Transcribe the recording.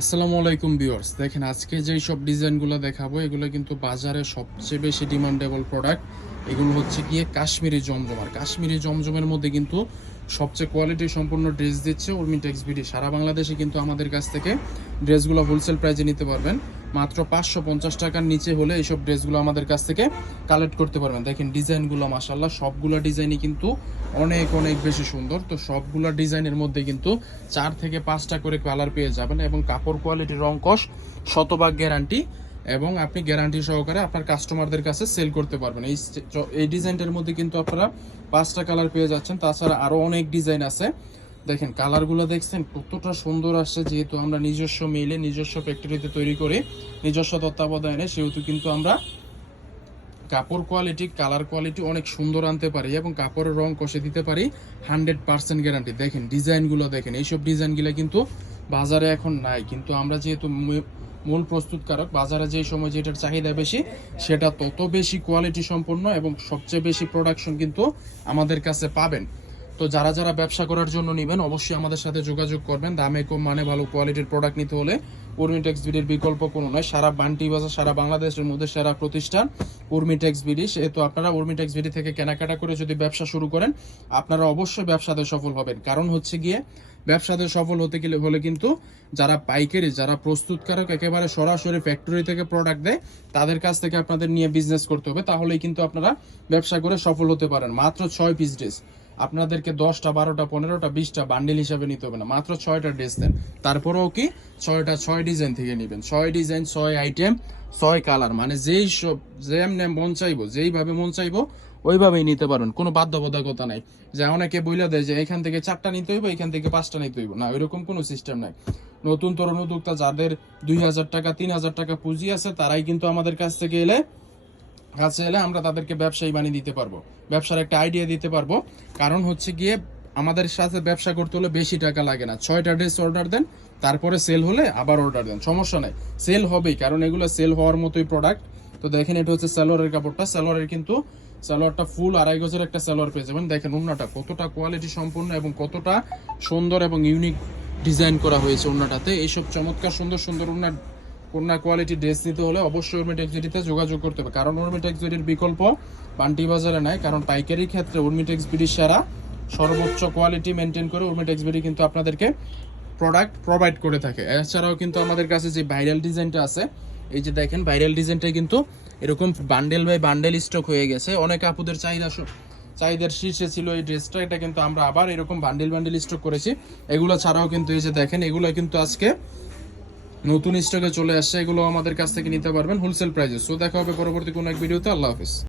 আসসালামু আলাইকুম ভিউয়ার্স, দেখেন আজকে যেই সব ডিজাইনগুলো দেখাবো এগুলো কিন্তু বাজারে সবচেয়ে বেশি ডিমান্ডেবল প্রোডাক্ট। এগুলো হচ্ছে গিয়ে কাশ্মীরি জমজম। আর কাশ্মীরি জমজমের মধ্যে কিন্তু সবচেয়ে কোয়ালিটি সম্পূর্ণ ড্রেস দিচ্ছে উর্মিটেক্স বিডি। সারা বাংলাদেশে কিন্তু আমাদের কাছ থেকে ড্রেসগুলো হোলসেল প্রাইসে নিতে পারবেন। মাত্র 550 টাকার নিচে হলে এইসব ড্রেসগুলো আমাদের কাছ থেকে কালেক্ট করতে পারবেন। দেখেন ডিজাইনগুলো মাশাআল্লাহ সবগুলো ডিজাইনই কিন্তু অনেক অনেক বেশি সুন্দর। তো সবগুলো ডিজাইনের মধ্যে কিন্তু 4 থেকে 5টা করে কালার পেয়ে যাবেন এবং কাপড় কোয়ালিটি রং কস শতভাগ গ্যারান্টি, এবং আপনি গ্যারান্টি সহকারে আপনার কাস্টমারদের কাছে সেল করতে পারবেন। এই ডিজাইনটার মধ্যে কিন্তু আপনারা 5টা কালার পেয়ে যাচ্ছেন। তাছাড়া আরও অনেক ডিজাইন আছে। দেখেন কালারগুলো দেখছেন কতটা সুন্দর আসছে। যেহেতু আমরা নিজস্ব মিলে নিজস্ব ফ্যাক্টরিতে তৈরি করে নিজস্ব তত্ত্বাবধানে, সেহেতু কিন্তু আমরা কাপড় কোয়ালিটি কালার কোয়ালিটি অনেক সুন্দর আনতে পারি এবং কাপড়ের রং কষে দিতে পারি 100% গ্যারান্টি। দেখেন ডিজাইনগুলো দেখেন, এইসব ডিজাইনগুলো কিন্তু বাজারে এখন নাই, কিন্তু আমরা যেহেতু মূল প্রস্তুতকারক, বাজারে যে সময় যেটার চাহিদা বেশি সেটা তত বেশি কোয়ালিটি সম্পন্ন এবং সবচেয়ে বেশি প্রোডাকশন কিন্তু আমাদের কাছে পাবেন। তো যারা যারা ব্যবসা করার জন্য নেবেন অবশ্যই আমাদের সাথে যোগাযোগ করবেন। দামে কম মানে ভালো কোয়ালিটির প্রোডাক্ট নিতে হলে উর্মিটেক্স বিডির বিকল্প কোনো নয়। সারা বান্টি বাজার সারা বাংলাদেশের মধ্যে সেরা প্রতিষ্ঠান উর্মিটেক্স বিডি। সেহেতু আপনারা উর্মিটেক্স বিডি থেকে কেনাকাটা করে যদি ব্যবসা শুরু করেন আপনারা অবশ্যই ব্যবসাতে সফল হবেন। কারণ হচ্ছে গিয়ে ব্যবসাতে সফল হতে গেলে হলে কিন্তু যারা পাইকারি, যারা প্রস্তুতকারক একেবারে সরাসরি ফ্যাক্টরি থেকে প্রোডাক্ট দেয় তাদের কাছ থেকে আপনাদের নিয়ে বিজনেস করতে হবে, তাহলেই কিন্তু আপনারা ব্যবসা করে সফল হতে পারেন। মাত্র 6 পিস ড্রেস আপনাদেরকে 10টা 12টা 15টা 20টা বান্ডেল হিসাবে নিতে হবে না, মাত্র 6টা ড্রেস দেন। তারপরেও কি 6 ডিজাইন থেকে নেবেন, 6 ডিজাইন 6 আইটেম 6 কালার, মানে যেই সব যেমন মন চাইবো যেইভাবে মন চাইবো ওইভাবেই নিতে পারবেন। কোনো বাধ্যবাধকতা নাই যে অনেকে বইলা দেয় যে এখান থেকে 4টা নিতে হইব এখান থেকে 5টা নিতে হইব, না ওইরকম কোনো সিস্টেম নাই। নতুন তরুণ উদ্যোক্তা যাদের 2000 টাকা 3000 টাকা পুঁজি আছে তারাই কিন্তু আমাদের কাছ থেকে এলে আমরা তাদেরকে ব্যবসায়ী বানিয়ে দিতে পারবো, ব্যবসার একটা আইডিয়া দিতে পারবো। কারণ হচ্ছে গিয়ে আমাদের সাথে ব্যবসা করতে হলে বেশি টাকা লাগে না। 6টা ড্রেস অর্ডার দেন, তারপরে সেল হলে আবার অর্ডার দেন, সমস্যা নাই, সেল হবেই, কারণ এগুলো সেল হওয়ার মতোই প্রোডাক্ট। তো দেখেন এটা হচ্ছে সালোয়ারের কাপড়টা, সালোয়ারের কিন্তু সালোয়ারটা ফুল 2.5 গজের একটা সালোয়ার পেয়ে যাবেন। দেখেন ওড়নাটা কতটা কোয়ালিটি সম্পূর্ণ এবং কতটা সুন্দর এবং ইউনিক ডিজাইন করা হয়েছে ওড়নাটাতে। এইসব চমৎকার সুন্দর সুন্দর ওড়না কোয়ালিটি ড্রেস নিতে হলে অবশ্যই উর্মিটেক্স বিডিতে যোগাযোগ করতে হবে। কারণ উর্মিটেক্স বিডির বিকল্প বান্টি বাজারে নাই। কারণ পাইকারি ক্ষেত্রে উর্মিটেক্স বিডি সেরা, সর্বোচ্চ কোয়ালিটি মেনটেন করে উর্মিটেক্স বিডি কিন্তু আপনাদেরকে প্রোডাক্ট প্রোভাইড করে থাকে। এছাড়াও কিন্তু আমাদের কাছে যে ভাইরাল ডিজাইনটা আছে, এই যে দেখেন ভাইরাল ডিজাইনটা কিন্তু এরকম বান্ডেল বাই বান্ডেল স্টক হয়ে গেছে। অনেক আপুদের চাহিদার শীর্ষে ছিল এই ড্রেসটা, এটা কিন্তু আমরা আবার এরকম বান্ডেল বান্ডেল স্টক করেছি। এগুলো ছাড়াও কিন্তু এই যে দেখেন এগুলো কিন্তু আজকে নতুন স্টকে চলে আসছে, এগুলো আমাদের কাছ থেকে নিতে পারবেন হোলসেল প্রাইসে। সো দেখা হবে পরবর্তী কোনো এক ভিডিওতে। আল্লাহ হাফিজ।